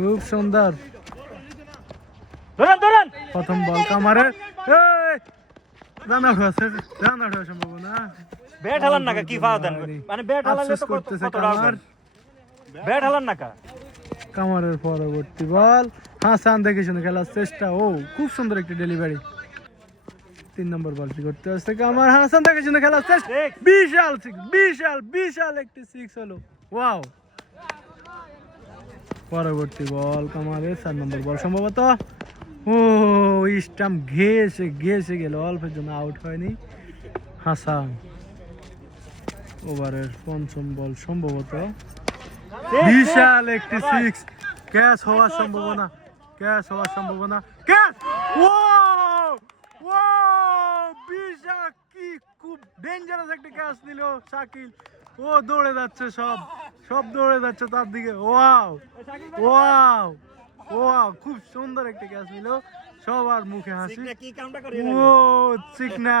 খুব সুন্দর। প্রথম বল কামারের, রান আউট হওয়ার সম্ভাবনা। ব্যাট হালান না কি ফাও দেন, মানে ব্যাট হালালে তো করতেছে কত কামার। ব্যাট হালান না কা। কামারের পরবর্তী বল, হাসান দেখে শুনে খেলার চেষ্টা। ও খুব সুন্দর একটি ডেলিভারি। 3 নম্বর বলটি করতে আসছে কামার, হাসান দেখে শুনে খেলার চেষ্টা। বিশাল সিক্স, বিশাল একটি সিক্স হলো। ওয়াও। পরবর্তী বল কামারের 4 নম্বর বল সম্ভবত। ও স্টাম্প ঘেসে গেল, অল্পের জন্য আউট হয়নি হাসান। ওভারের 5ম বল সম্ভবত। বিশাল একটি সিক্স, ক্যাচ হওয়ার সম্ভাবনা, ক্যাচ। বিশাল, কি খুব ডেঞ্জারাস একটা ক্যাচ নিল শাকিল। ও দৌড়ে যাচ্ছে, সব দৌড়ে যাচ্ছে তার দিকে। ওয়াও, খুব সুন্দর একটা ক্যাচ নিল, সবার মুখে হাসি। ও চিকনা,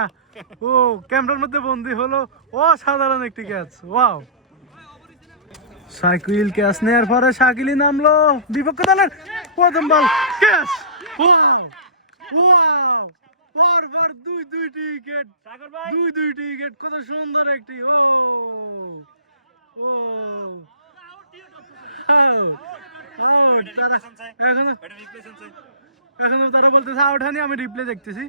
ও ক্যামেরার মধ্যে বন্দী হলো, অসাধারণ একটি ক্যাচ। ওয়াও। শাকিল ক্যাচ নেওয়ার পরে শাকিলই নামলো, বিপক্ষ দলের প্রথম বল ক্যাচ। ওয়াও, পরপর দুইটি উইকেট, কত সুন্দর একটি। আউট। তারা এখনো তারা বলতেছে আউট হয়নি, আমি রিপ্লে দেখতেছি।